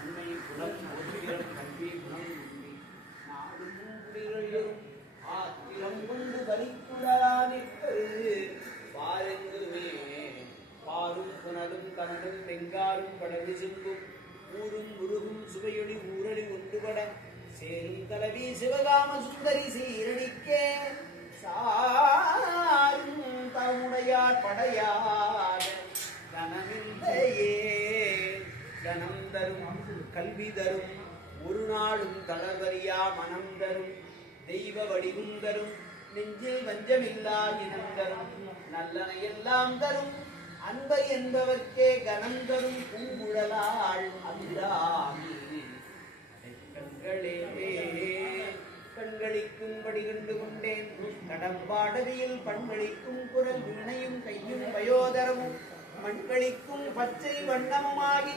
நன்மை புலம் ஒத்திரம் கல்வி குணம் உண்மை நாடும் குடிகளும் ஆத்திரம் கொண்டு பலிக்குடலானிற்கு பாருங்குமே பாரும் புனலும் கனலும் தெங்காலும் படகு செம்பும் ஊரும் முருகும் சுவையொளி ஊரடி ஒன்றுபட சேரும் தலைவி சிவகாம சுந்தரி சீரடிக்கே சாரும் தமுடையார் படையார் கனமில்லையே கனம் தரும் கல்வி தரும் ஒரு நாளும் தளர்வறியா மனம் தரும் தெய்வ வடிவும் தரும் நெஞ்சில் வஞ்சமில்லா இனம் தரும் நல்லனை எல்லாம் தரும் அன்பை என்பவர்க்கே கனம் தரும் பூங்குழலாள் அல்லாமி கண்களே கண்களிக்கும்படி கண்டு கொண்டேன் கடம்பாடவியில் பண்களிக்கும் குரல் வீணையும் கையும் வயோதரமும் மண்களிக்கும் பச்சை வண்ணமுமாகி